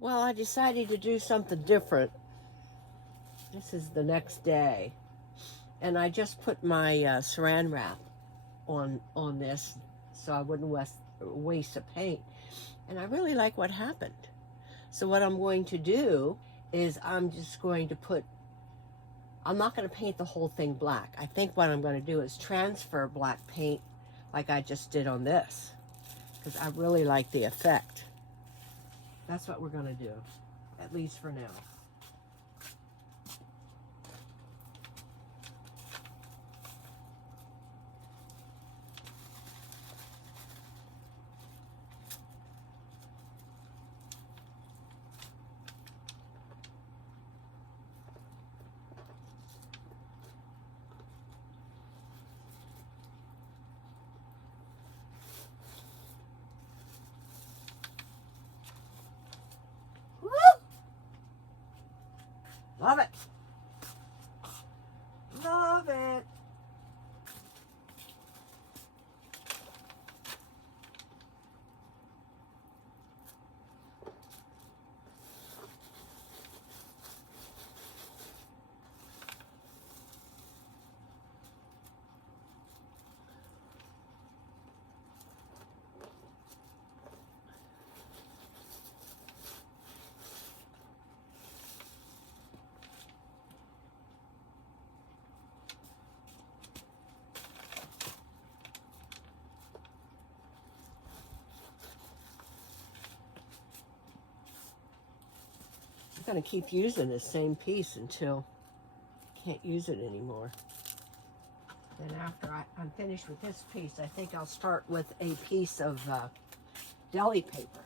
Well, I decided to do something different. This is the next day, and I just put my saran wrap on this so I wouldn't waste the paint. And I really like what happened. So what I'm going to do is I'm just going to I'm not going to paint the whole thing black. I think what I'm going to do is transfer black paint like I just did on this, because I really like the effect. That's what we're going to do, at least for now. Woo! Love it. Love it. I'm going to keep using this same piece until I can't use it anymore. Then after I'm finished with this piece, I think I'll start with a piece of deli paper.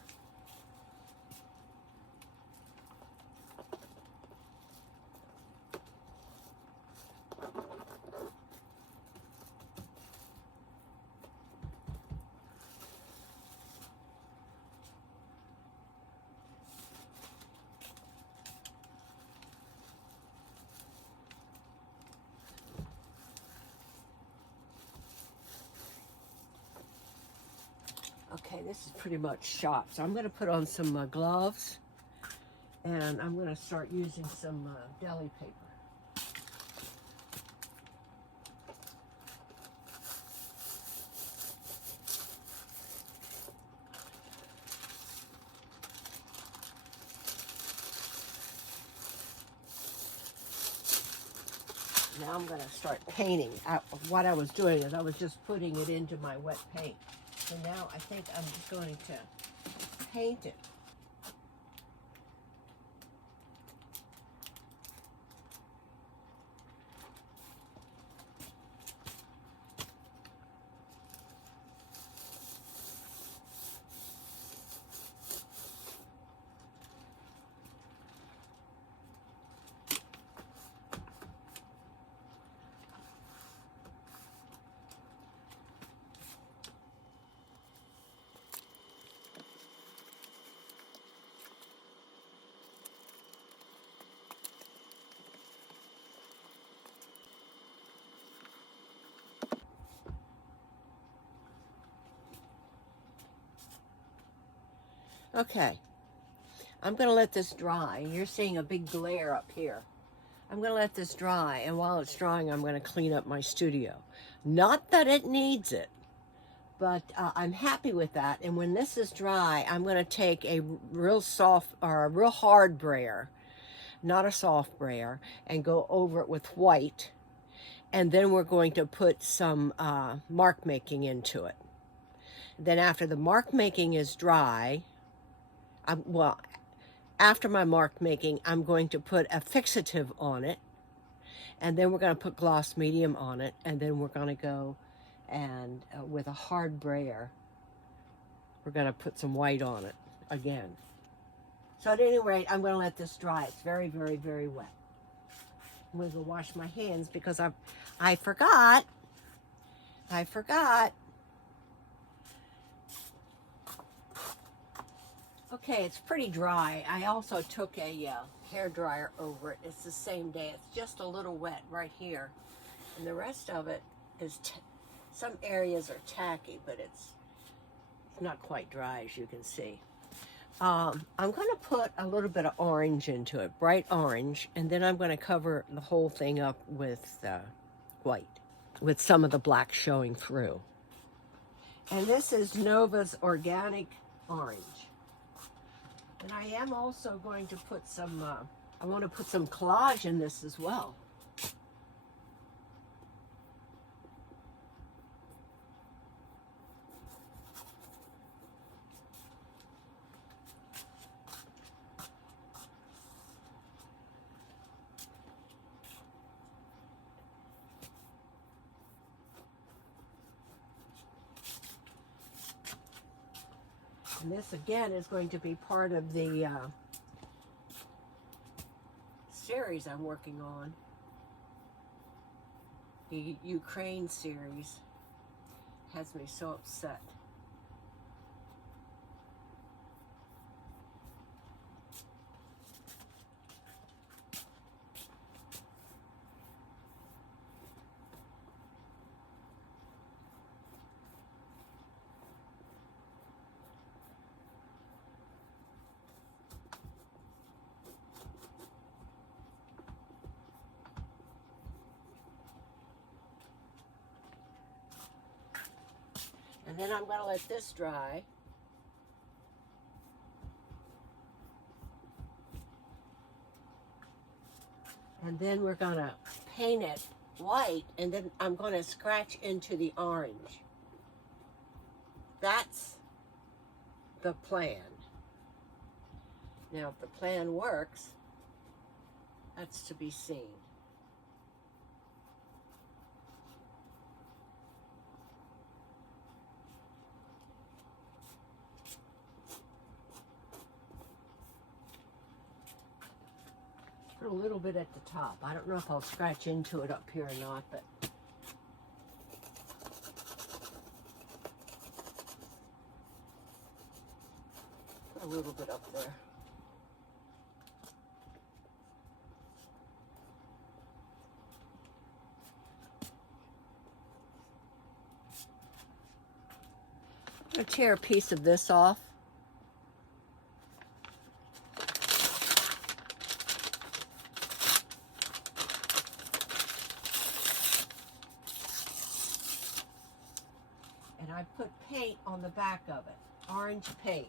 Okay, this is pretty much shot. So I'm going to put on some gloves, and I'm going to start using some deli paper. Now I'm going to start painting. What I was doing is I was just putting it into my wet paint. So now I think I'm just going to paint it. Okay, I'm going to let this dry. You're seeing a big glare up here. I'm going to let this dry, and while it's drying, I'm going to clean up my studio. Not that it needs it, but I'm happy with that. And when this is dry, I'm going to take a real soft or a real hard brayer, not a soft brayer, and go over it with white. And then we're going to put some mark making into it. Then after the mark making is dry, well, after my mark making, I'm going to put a fixative on it, and then we're going to put gloss medium on it, and then we're going to go and with a hard brayer, we're going to put some white on it again. So at any rate, I'm going to let this dry. It's very, very, very wet. I'm going to go wash my hands because I forgot. Okay, it's pretty dry. I also took a hair dryer over it. It's the same day. It's just a little wet right here. And the rest of it is, some areas are tacky, but it's not quite dry, as you can see. I'm going to put a little bit of orange into it, bright orange, and then I'm going to cover the whole thing up with white, with some of the black showing through. And this is Nova's Organic Orange. And I am also going to put some, I want to put some collage in this as well. And this again is going to be part of the series I'm working on. The Ukraine series has me so upset. And then I'm going to let this dry. And then we're going to paint it white, and then I'm going to scratch into the orange. That's the plan. Now, if the plan works, that's to be seen. Put a little bit at the top. I don't know if I'll scratch into it up here or not, but put a little bit up there. I'm going to tear a piece of this off. And I put paint on the back of it, orange paint.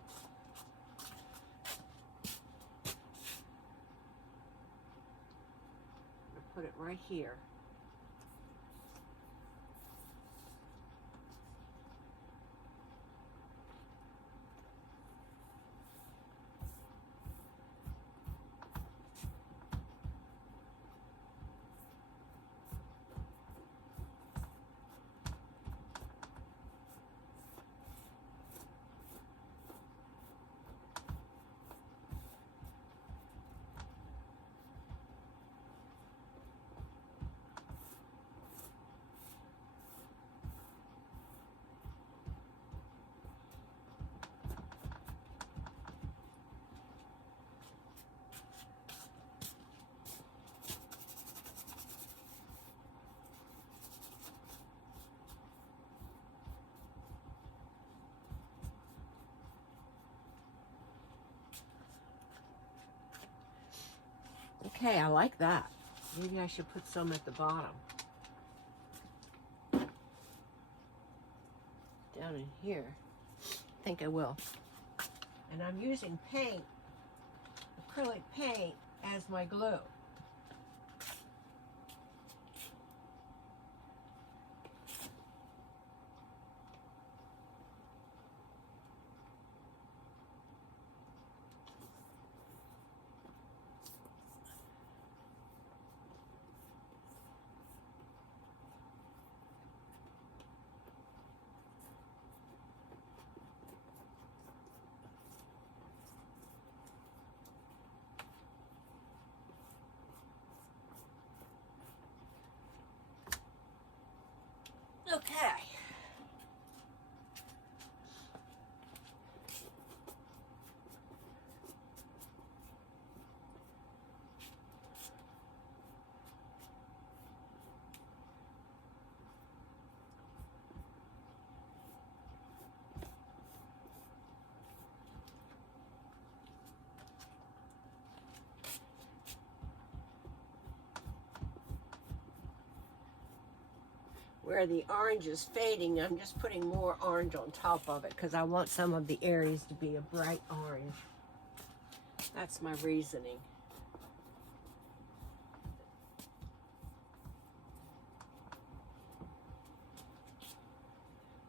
I'm going to put it right here. Okay, I like that. Maybe I should put some at the bottom. Down in here. I think I will. And I'm using paint, acrylic paint, as my glue. where the orange is fading, I'm just putting more orange on top of it because I want some of the areas to be a bright orange. That's my reasoning.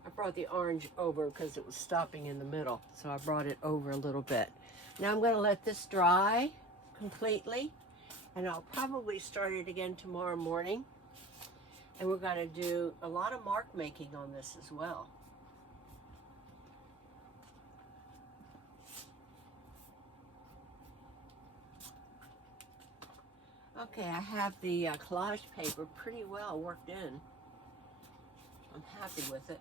I brought the orange over because it was stopping in the middle, so I brought it over a little bit. Now I'm going to let this dry completely, and I'll probably start it again tomorrow morning. And we're going to do a lot of mark making on this as well. Okay, I have the collage paper pretty well worked in. I'm happy with it.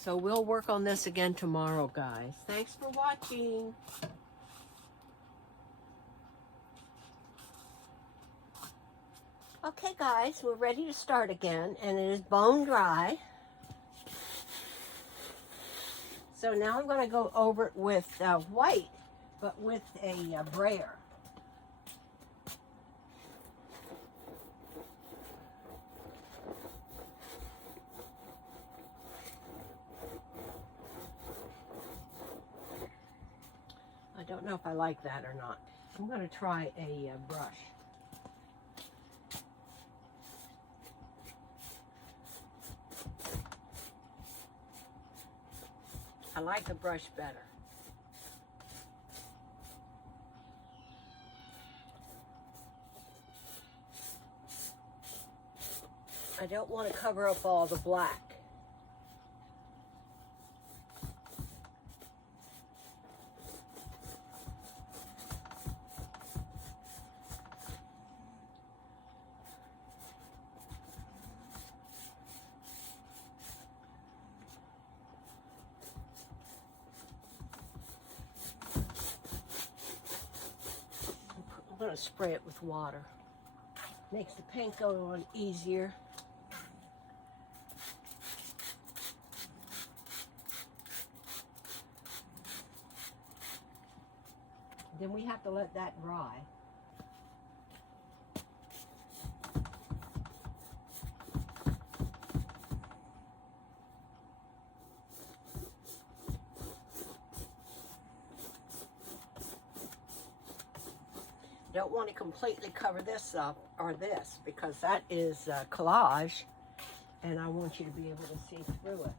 So we'll work on this again tomorrow, guys. Thanks for watching. Okay, guys, we're ready to start again, and it is bone dry. So now I'm going to go over it with white, but with a brayer. I don't know if I like that or not. I'm going to try a brush. I like the brush better. I don't want to cover up all the black. I'm going to spray it with water. Makes the paint go on easier. Then we have to let that dry. Don't want to completely cover this up or this because that is collage, and I want you to be able to see through it.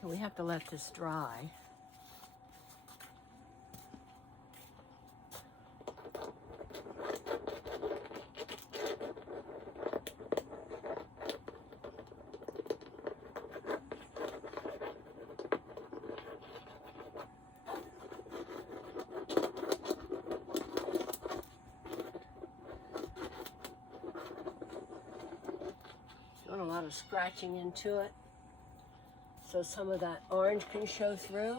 So we have to let this dry. Doing a lot of scratching into it so some of that orange can show through.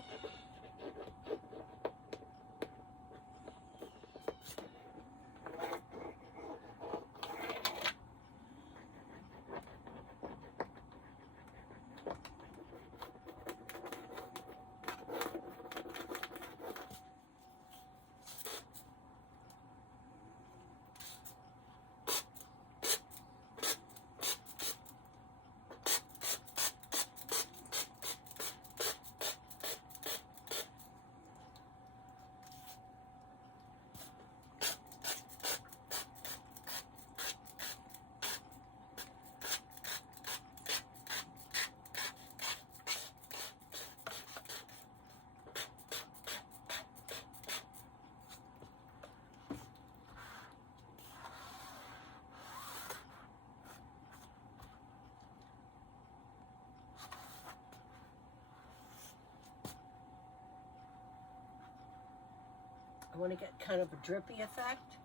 I want to get kind of a drippy effect.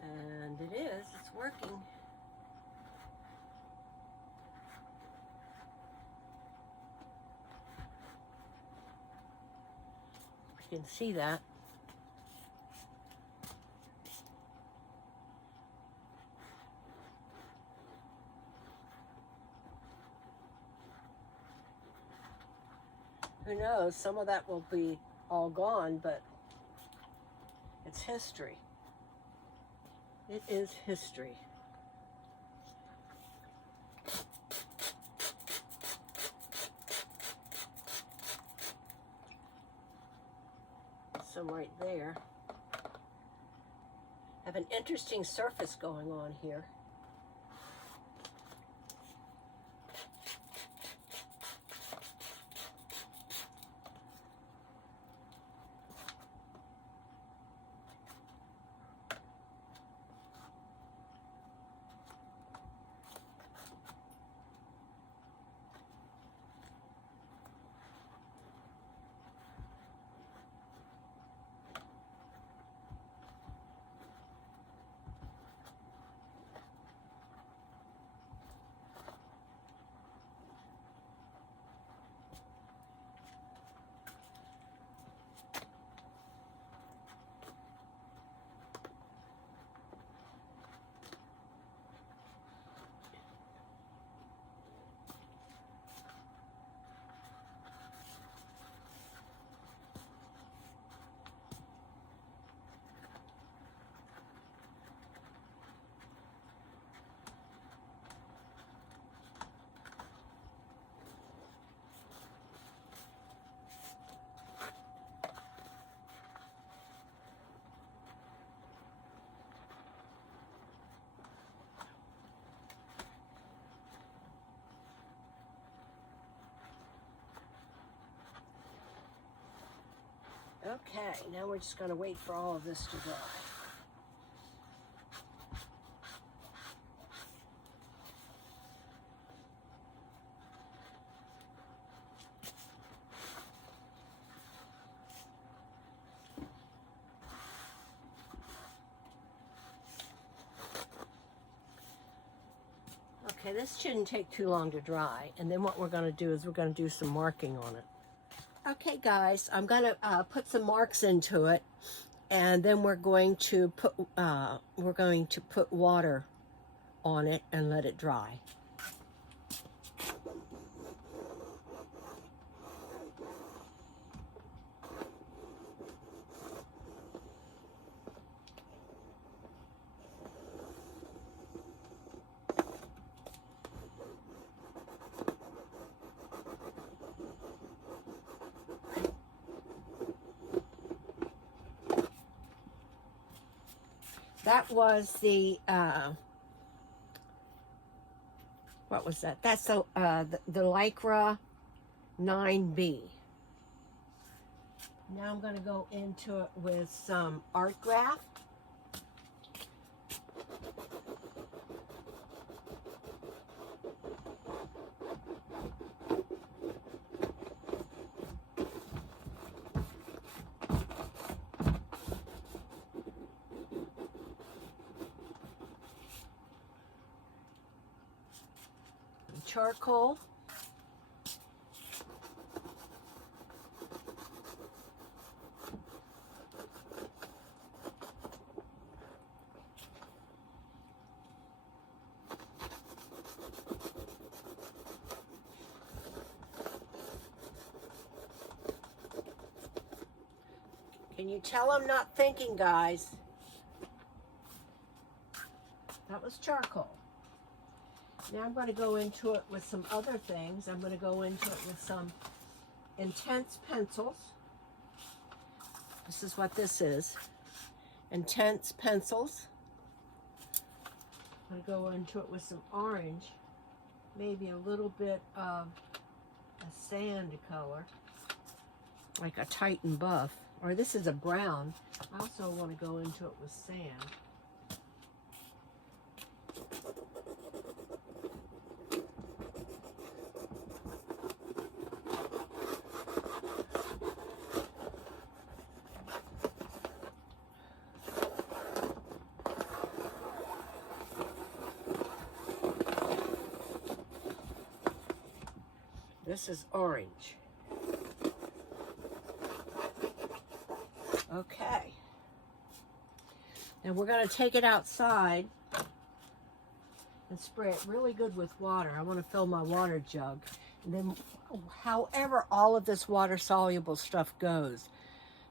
And it is, it's working. you can see that. Who knows, some of that will be all gone, but it's history. It is history. Some right there. Have an interesting surface going on here. Okay, now we're just going to wait for all of this to dry. Okay, this shouldn't take too long to dry, and then what we're going to do is we're going to do some marking on it. Okay guys, I'm going to put some marks into it, and then we're going to put water on it and let it dry. That was the, what was that? That's the Lycra 9B. Now I'm going to go into it with some art graft. Charcoal. Can you tell I'm not thinking, guys? That was charcoal. Now I'm going to go into it with some other things. I'm going to go into it with some intense pencils. This is what this is. Intense pencils. I'm going to go into it with some orange. Maybe a little bit of a sand color. Like a Titan buff. Or this is a brown. I also want to go into it with sand. This is orange. Okay. Now we're going to take it outside and spray it really good with water. I want to fill my water jug. And then however all of this water-soluble stuff goes,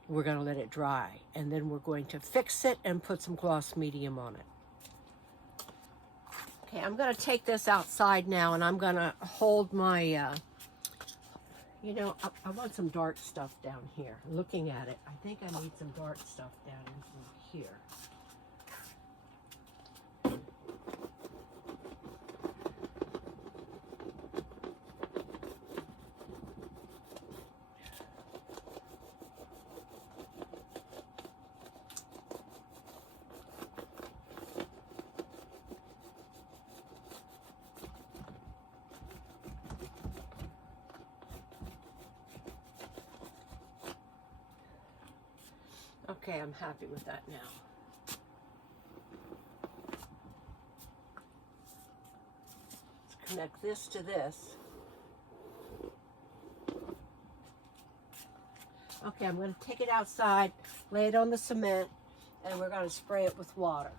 we're going to let it dry. And then we're going to fix it and put some gloss medium on it. Okay, I'm going to take this outside now, and I'm going to hold my, you know, I want some dark stuff down here. Looking at it, I think I need some dark stuff down in here. Okay, I'm happy with that now. Let's connect this to this. Okay, I'm going to take it outside, lay it on the cement, and we're going to spray it with water.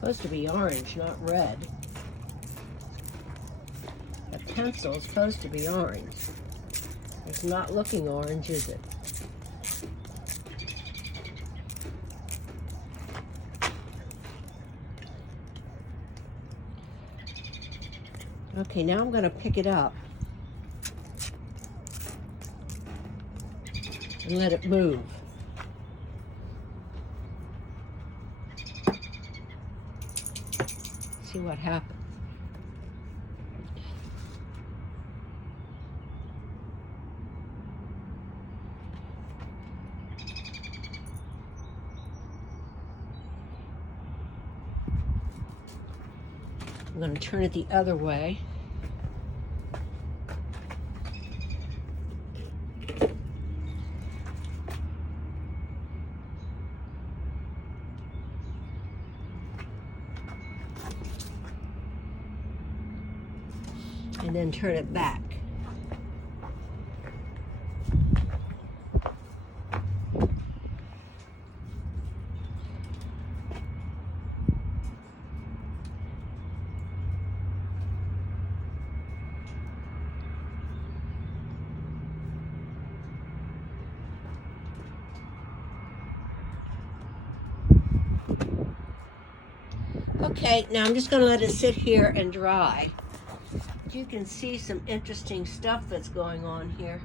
Supposed to be orange, not red. The pencil is supposed to be orange. It's not looking orange, is it? Okay, now I'm going to pick it up and let it move. See what happens. I'm going to turn it the other way. And then turn it back. Okay, now I'm just going to let it sit here and dry. You can see some interesting stuff that's going on here.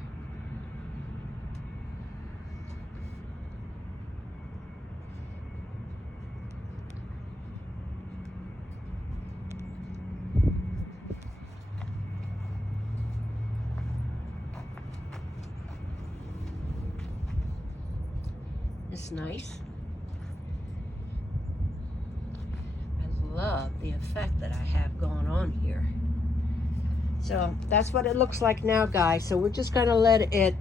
It's nice. I love the effect that I have going on here. So that's what it looks like now, guys. So we're just going to let it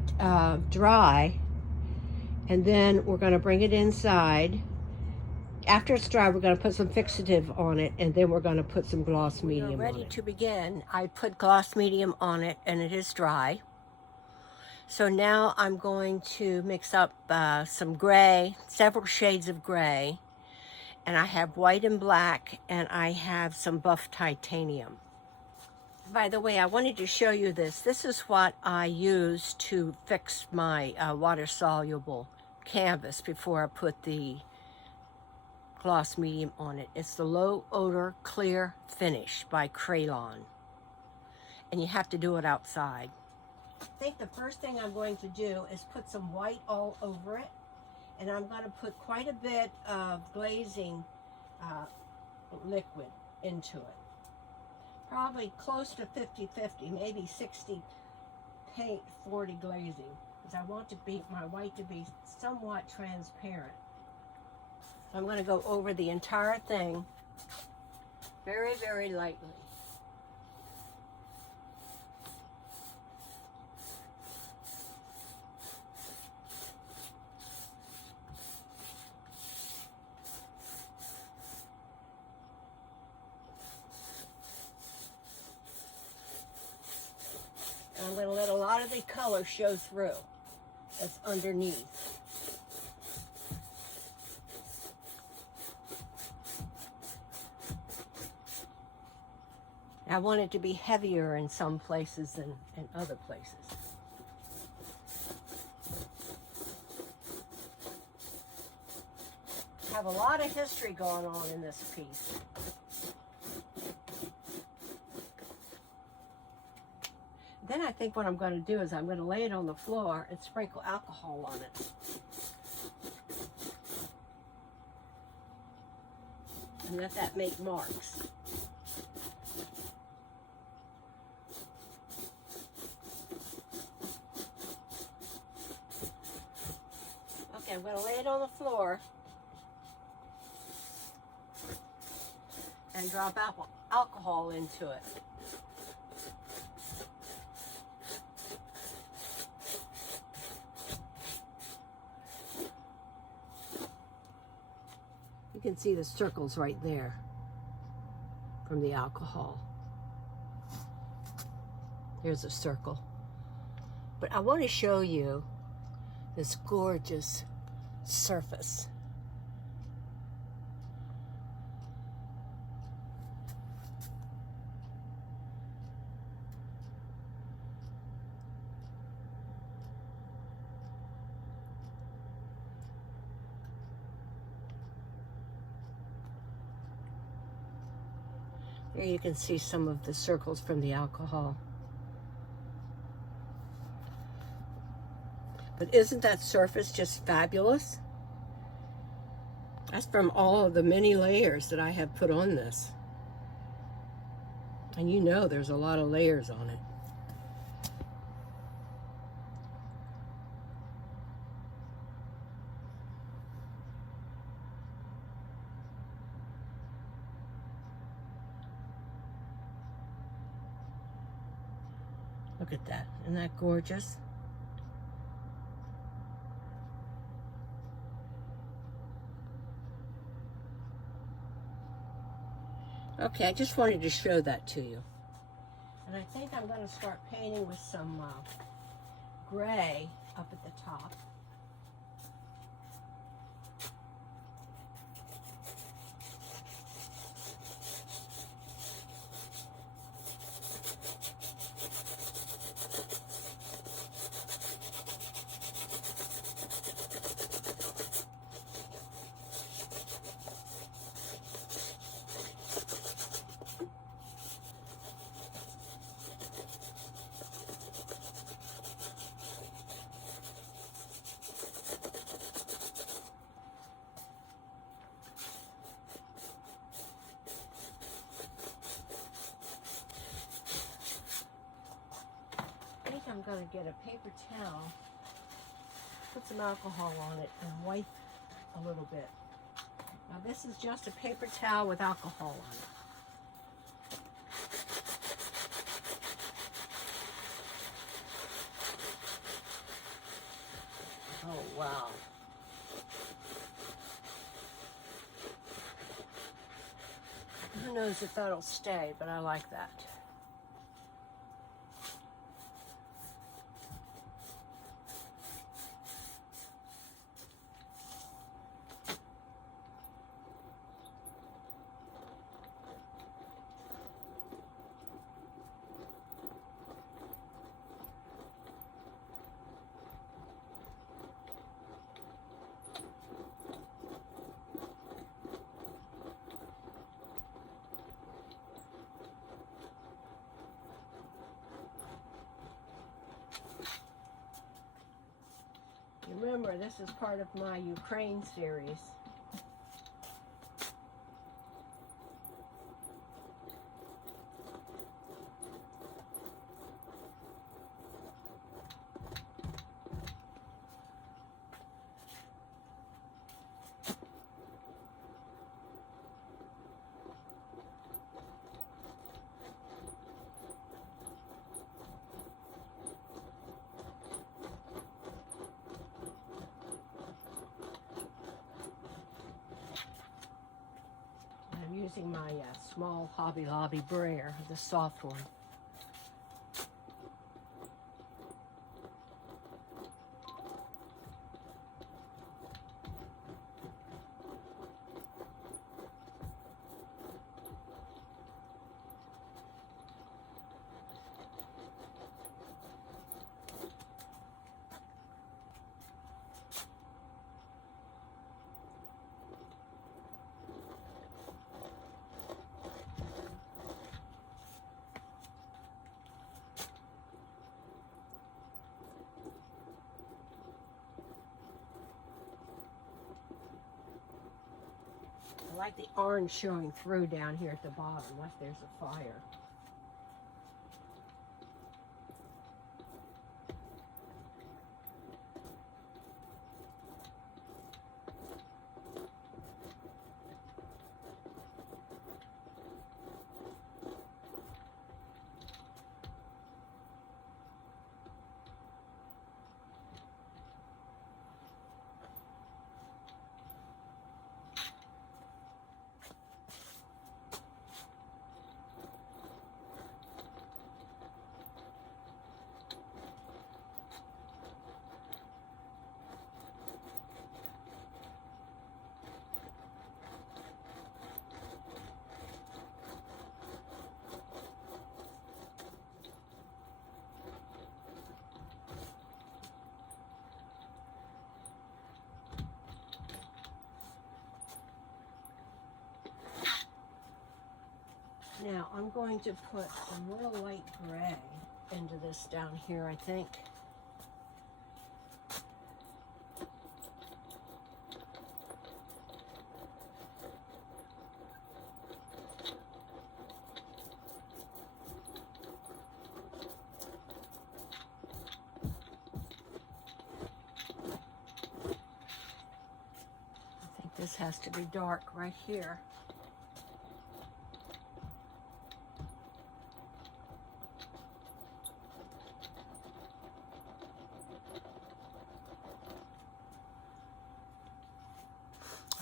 dry, and then we're going to bring it inside. After it's dry, we're going to put some fixative on it, and then we're going to put some gloss medium on it. We're ready to begin. I put gloss medium on it, and it is dry. So now I'm going to mix up some gray, several shades of gray, and I have white and black, and I have some buff titanium. By the way, I wanted to show you this. This is what I use to fix my water-soluble canvas before I put the gloss medium on it. It's the Low Odor Clear Finish by Acrylic, and you have to do it outside. I think the first thing I'm going to do is put some white all over it, and I'm going to put quite a bit of glazing liquid into it. Probably close to 50-50, maybe 60 paint, 40 glazing, because I want my white to be somewhat transparent. I'm going to go over the entire thing very, very lightly. And I'm going to let a lot of the color show through that's underneath. I want it to be heavier in some places than in other places. I have a lot of history going on in this piece. Then I think what I'm going to do is I'm going to lay it on the floor and sprinkle alcohol on it. And let that make marks. Okay, I'm going to lay it on the floor and drop alcohol into it. You can see the circles right there from the alcohol. Here's a circle. But I want to show you this gorgeous surface. There you can see some of the circles from the alcohol. But isn't that surface just fabulous? That's from all of the many layers that I have put on this. And you know there's a lot of layers on it. Look at that. Isn't that gorgeous? Okay, I just wanted to show that to you. And I think I'm going to start painting with some gray up at the top. I'm going to get a paper towel, put some alcohol on it, and wipe a little bit. Now this is just a paper towel with alcohol on it. Oh wow. Who knows if that'll stay, but I like that. Remember, this is part of my Ukraine series. I'm using my small Hobby Lobby brayer, the soft one. I like the orange showing through down here at the bottom, like there's a fire. Now I'm going to put some real light gray into this down here, I think. I think this has to be dark right here.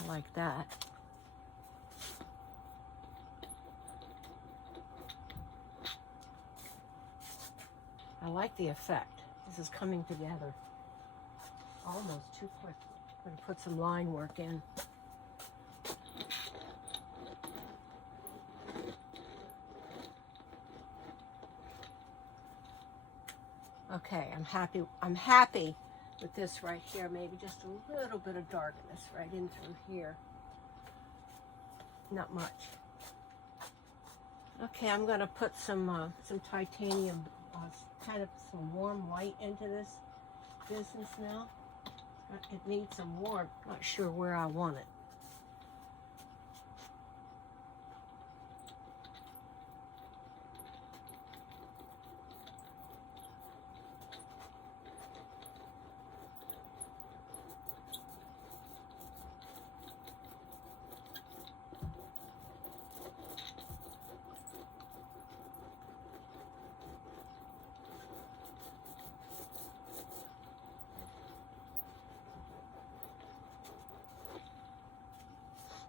Like that. I like the effect. This is coming together almost too quick. I'm going to put some line work in. Okay, I'm happy with this right here. Maybe just a little bit of darkness right in through here. Not much. Okay, I'm going to put some titanium, kind of some warm white into this business now. It needs some warmth. Not sure where I want it.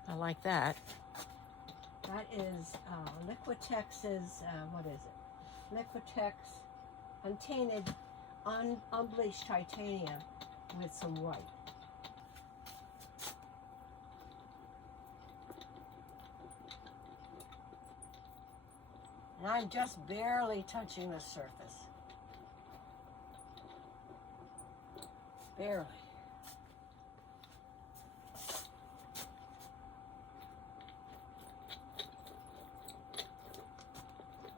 I like that. That is Liquitex's, what is it? Liquitex untainted, unbleached titanium with some white. And I'm just barely touching the surface. Barely.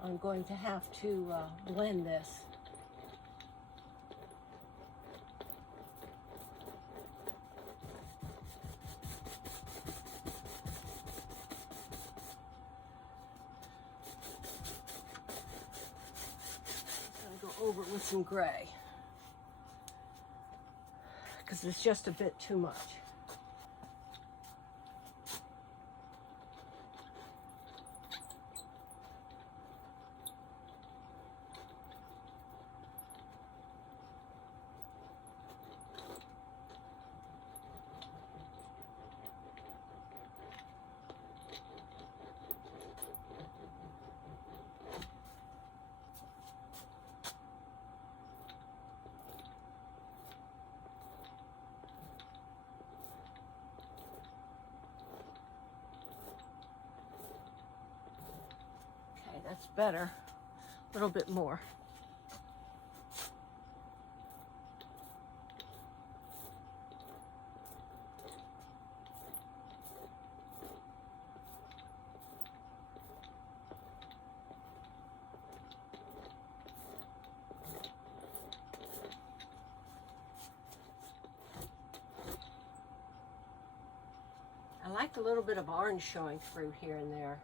I'm going to have to blend this. over it with some gray, because it's just a bit too much. That's better. A little bit more. I like a little bit of orange showing through here and there.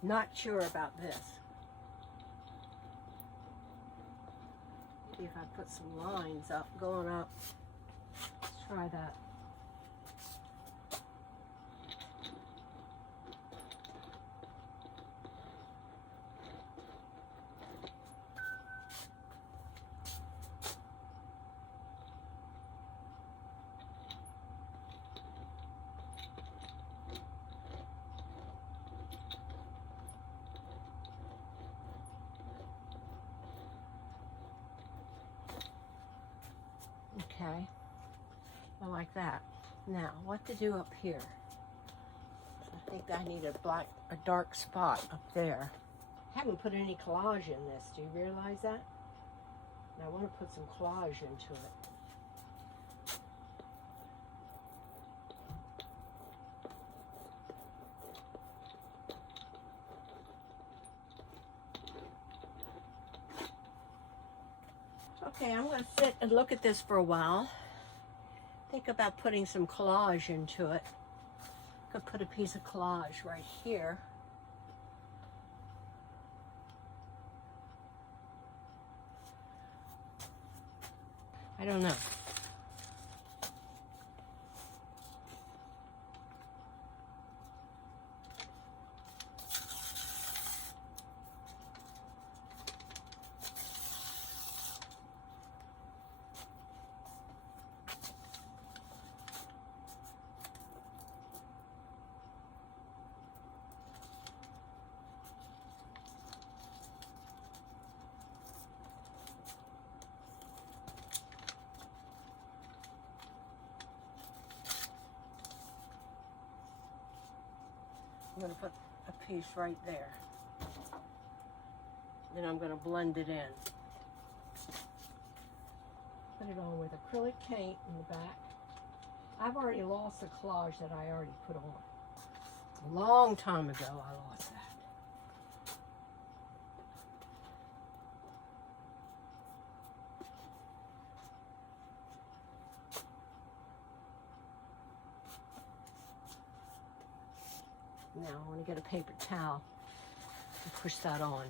Not sure about this. Maybe if I put some lines up, going up. Let's try that. Okay, I like that. Now, what to do up here? I think I need a dark spot up there. I haven't put any collage in this. Do you realize that? And I want to put some collage into it. Okay, I'm going to sit and look at this for a while. Think about putting some collage into it. Could put a piece of collage right here. I don't know. I'm going to put a piece right there. Then I'm going to blend it in. Put it on with acrylic paint in the back. I've already lost the collage that I already put on. A long time ago I lost that. Now I want to get a paper towel and push that on.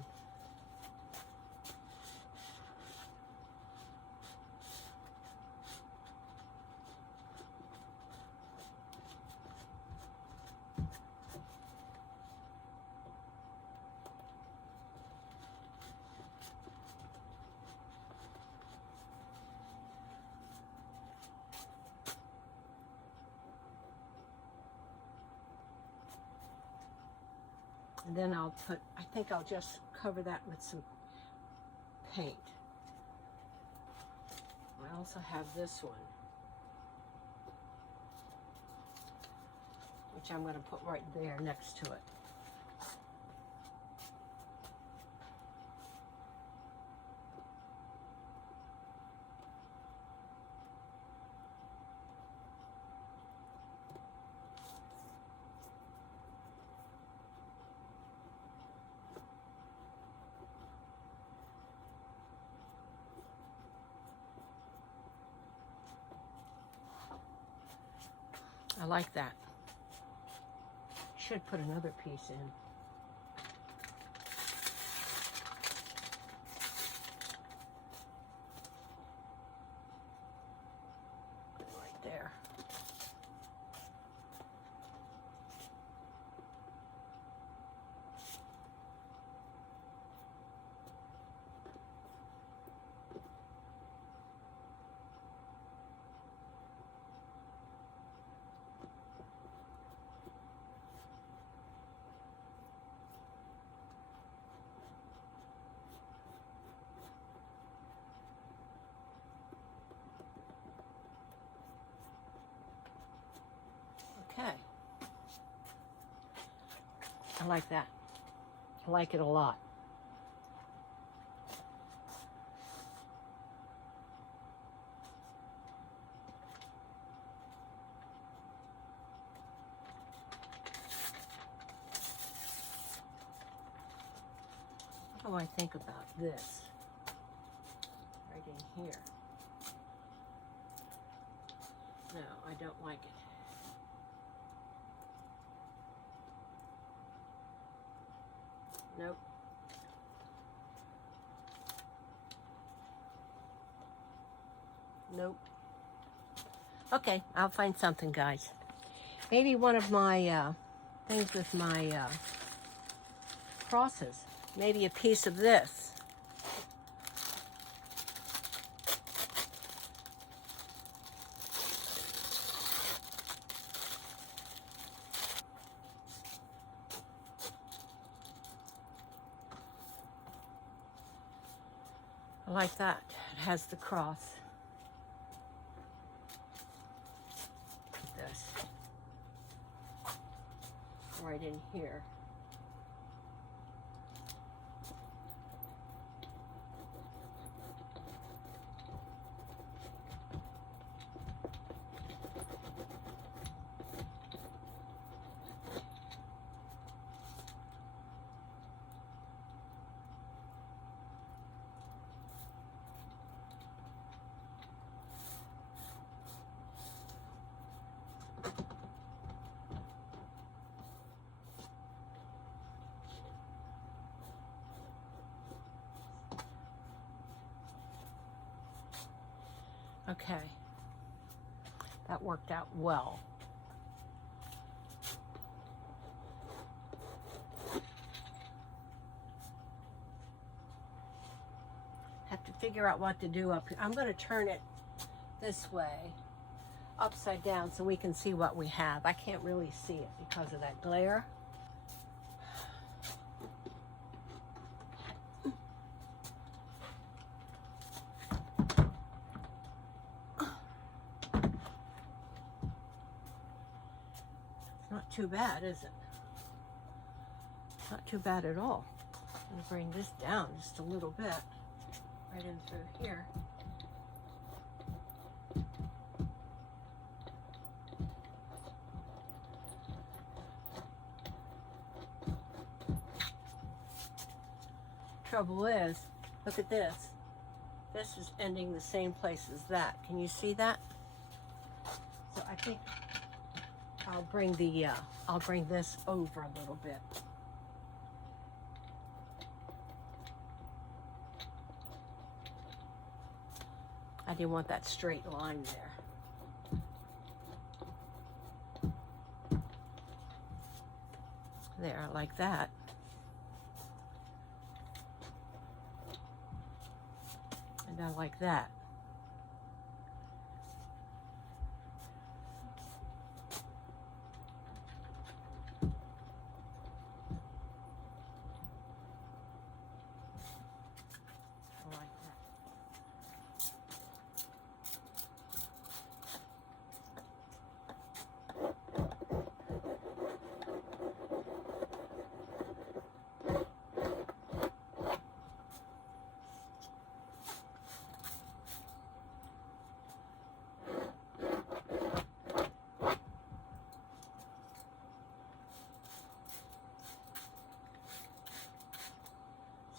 And then I'll put, I think I'll just cover that with some paint. I also have this one, which I'm going to put right there next to it. I like that. Should put another piece in. Right there. Okay. I like that. I like it a lot. What do I think about this? Right in here. No, I don't like it. Nope. Nope. Okay, I'll find something, guys. Maybe one of my things with my crosses. Maybe a piece of this. I like that. It has the cross. This. Right in here. Okay, that worked out well. Have to figure out what to do up here. I'm going to turn it this way, upside down, so we can see what we have. I can't really see it because of that glare. Not too bad, is it? Not too bad at all. I'm going to bring this down just a little bit, right in through here. Trouble is, look at this. This is ending the same place as that. Can you see that? So I think I'll bring this over a little bit. I didn't want that straight line there. There, like that. And I like that.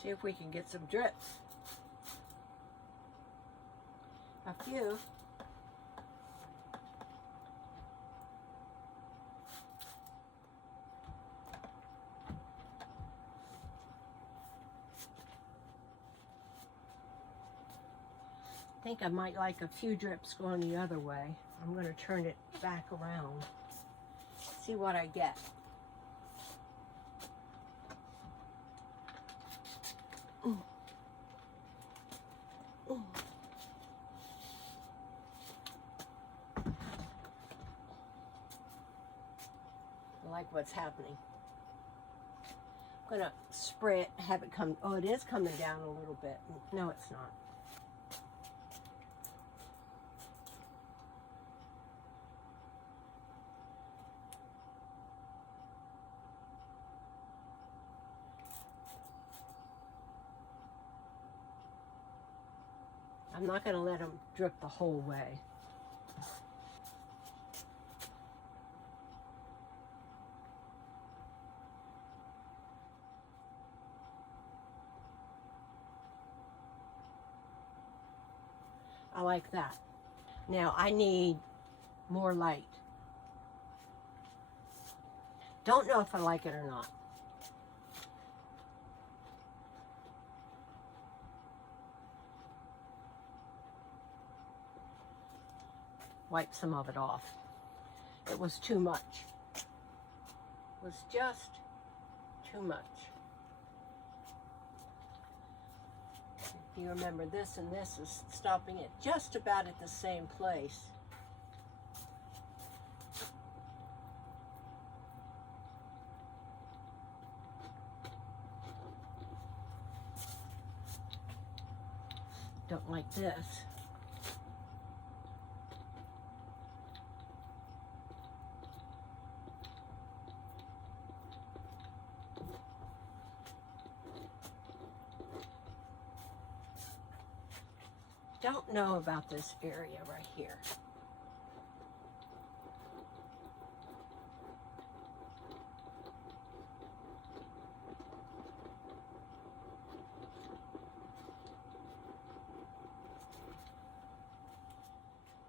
See if we can get some drips. A few. think I might like a few drips going the other way. I'm going to turn it back around. See what I get. Ooh. Ooh. I like what's happening. I'm going to spray it, have it come, oh, it is coming down a little bit. No, it's not. I'm not going to let them drip the whole way. I like that. Now I need more light. Don't know if I like it or not. Wipe some of it off. It was too much. It was just too much. You remember this and this is stopping it just about at the same place. Don't like this. Don't know about this area right here.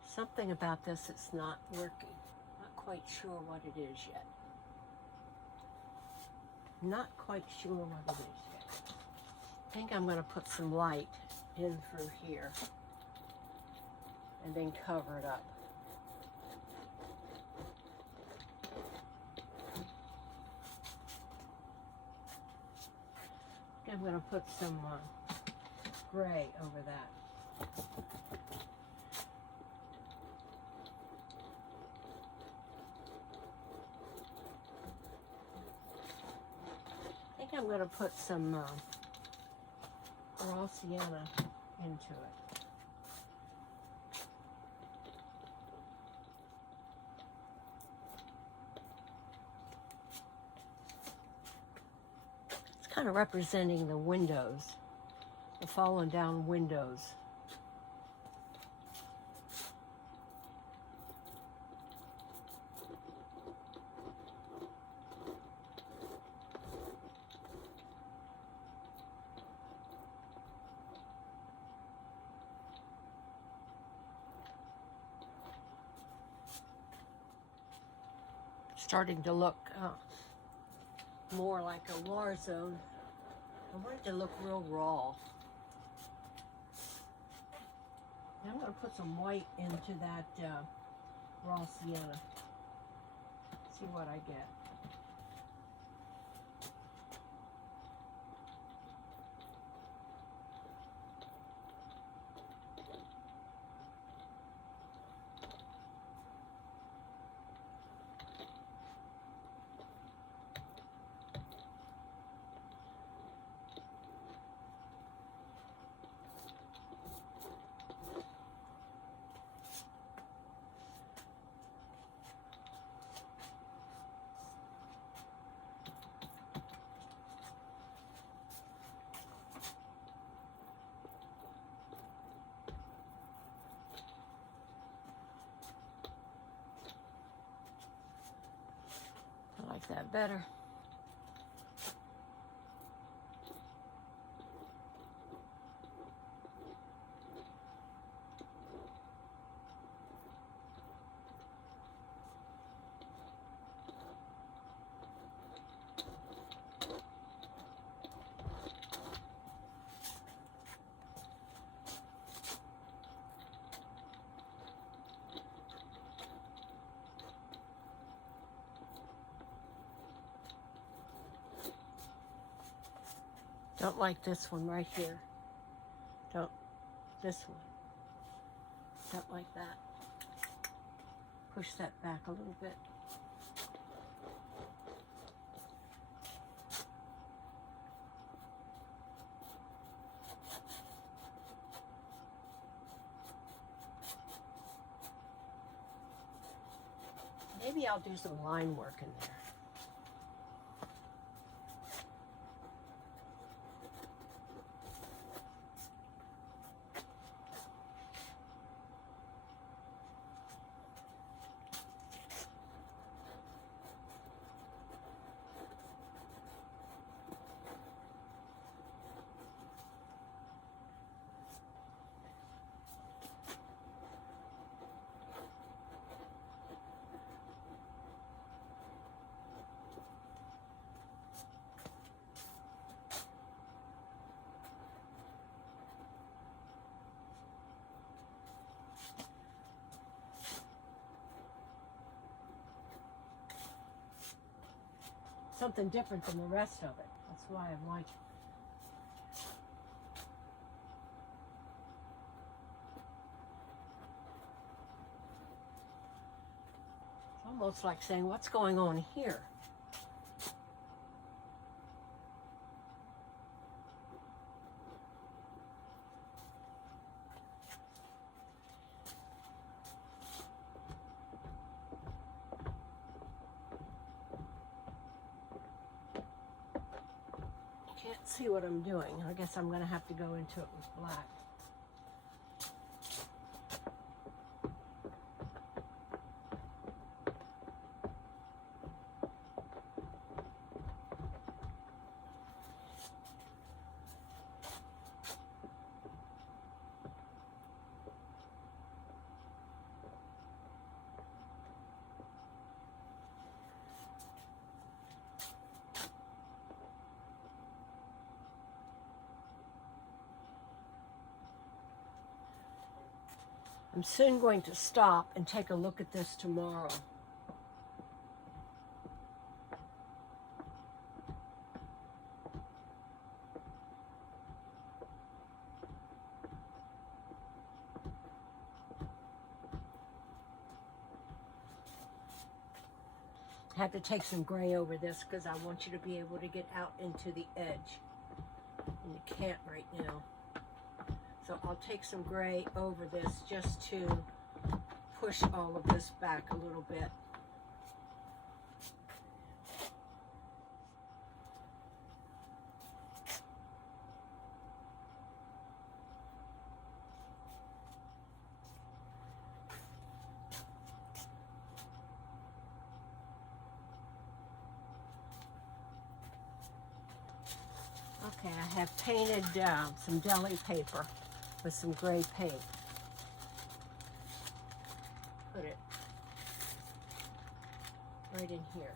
Something about this is not working. Not quite sure what it is yet. Not quite sure what it is yet. I think I'm going to put some light in through here and then cover it up. I'm going to put some gray over that. I think I'm going to put some raw sienna into it. Kind of representing the windows, the fallen down windows. Starting to look more like a war zone. I want it to look real raw. Now I'm going to put some white into that raw sienna. See what I get. I like that better. Don't like this one right here. Don't, this one. Don't like that. Push that back a little bit. Maybe I'll do some line work in there. Something different than the rest of it. That's why I like it. It's almost like saying, what's going on here? Can't see what I'm doing. I guess I'm going to have to go into it with black. I'm soon going to stop and take a look at this tomorrow. I have to take some gray over this because I want you to be able to get out into the edge. And you can't right now. So I'll take some gray over this just to push all of this back a little bit. Okay, I have painted some deli paper with some gray paint. Put it right in here.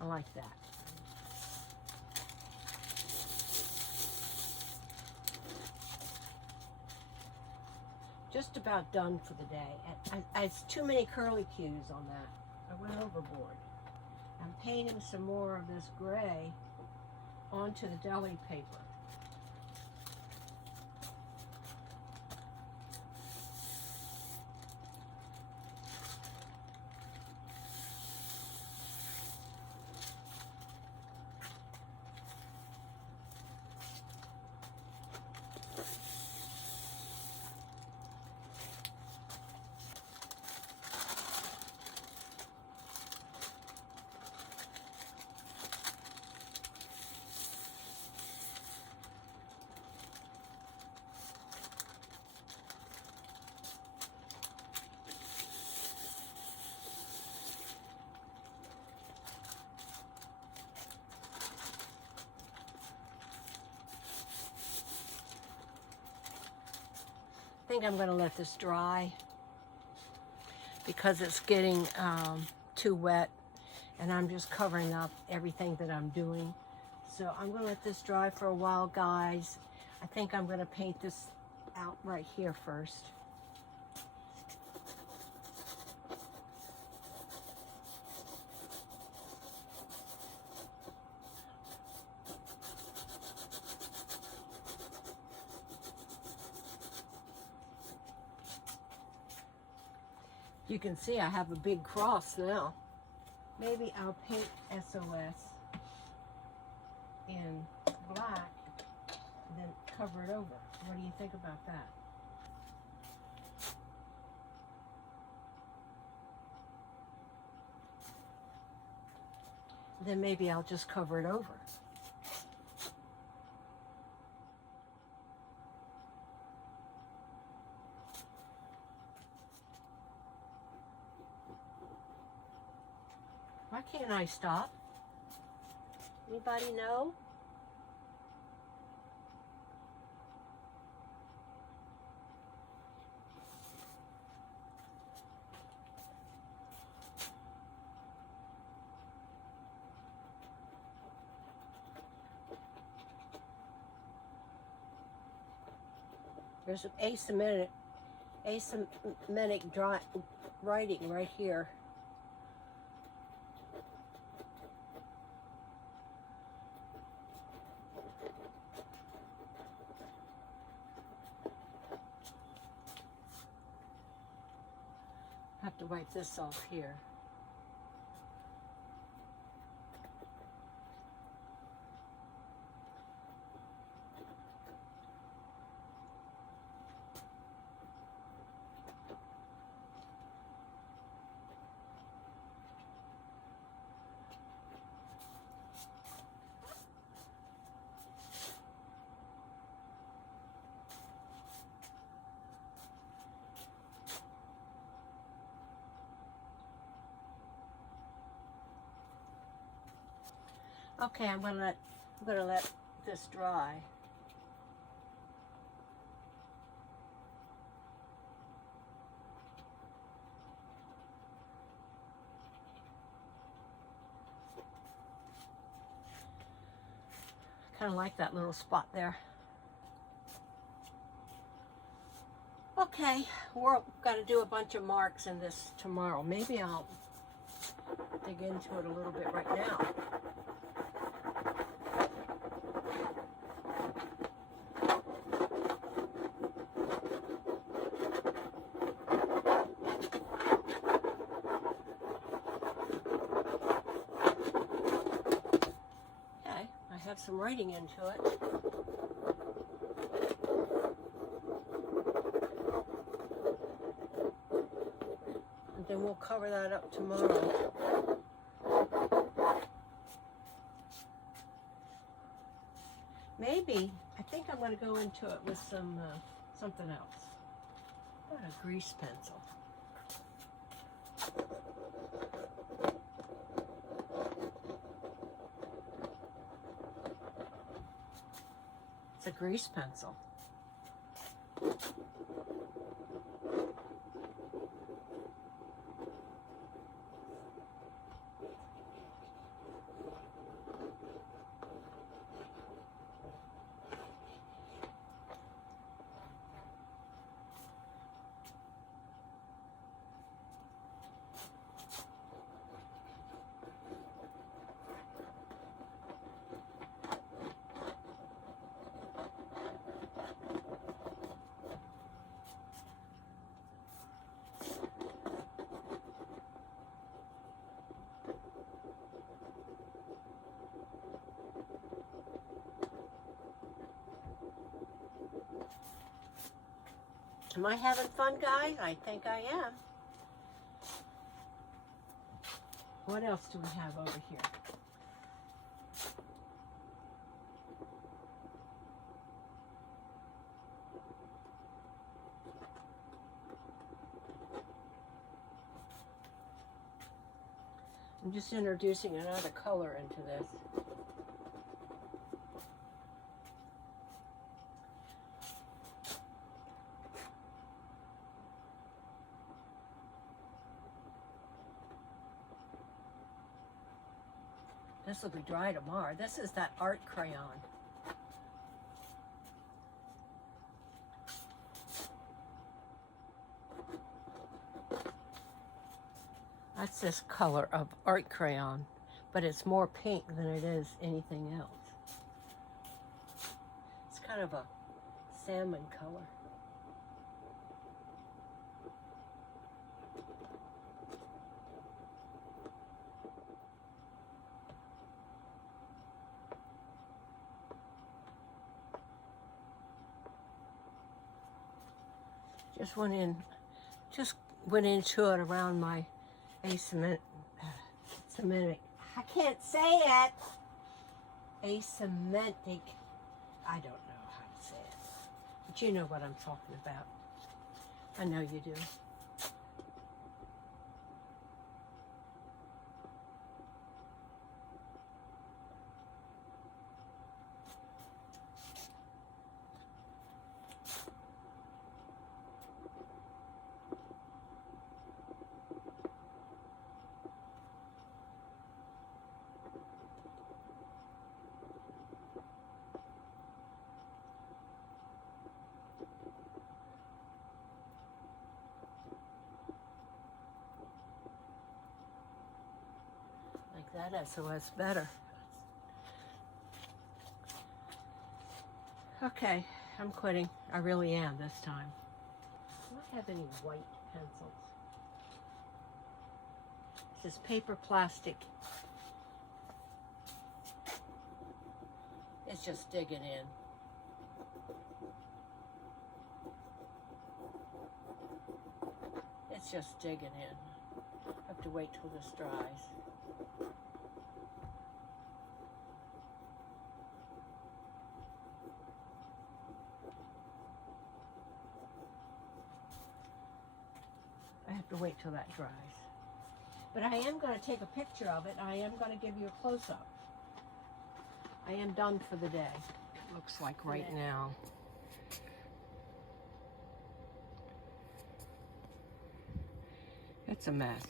I like that. Just about done for the day. It's too many curlicues on that. I went overboard. I'm painting some more of this gray onto the deli paper. I think I'm going to let this dry because it's getting too wet and I'm just covering up everything that I'm doing. So I'm going to let this dry for a while, guys. I think I'm going to paint this out right here first. You can see I have a big cross now. Maybe I'll paint SOS in black and then cover it over. What do you think about that? Then maybe I'll just cover it over. Why can't I stop? Anybody know? There's asymmetric writing right here. I have to wipe this off here. Okay, I'm gonna let this dry. Kind of like that little spot there. Okay, we're gonna do a bunch of marks in this tomorrow. Maybe I'll dig into it a little bit right now. Have some writing into it. And then we'll cover that up tomorrow. Maybe, I think I'm going to go into it with some something else. What about a grease pencil? It's a grease pencil. Am I having fun, guys? I think I am. What else do we have over here? I'm just introducing another color into this. This will be dry tomorrow. This is that art crayon. That's this color of art crayon, but it's more pink than it is anything else. It's kind of a salmon color. Just went into it around my asymmetric, I can't say it. Asymmetric, I don't know how to say it, but you know what I'm talking about. I know you do. Like that SOS better. Okay, I'm quitting. I really am this time. I don't have any white pencils. This is paper plastic. It's just digging in. It's just digging in. I have to wait till this dries. I have to wait till that dries. But I am going to take a picture of it. I am going to give you a close-up. I am done for the day. Looks like right now. It's a mess.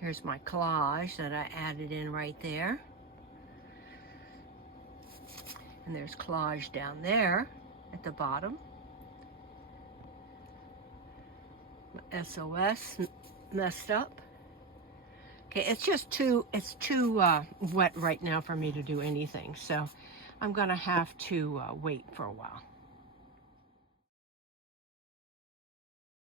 Here's my collage that I added in right there. And there's collage down there at the bottom. SOS messed up. Okay, it's too wet right now for me to do anything. So I'm gonna have to wait for a while.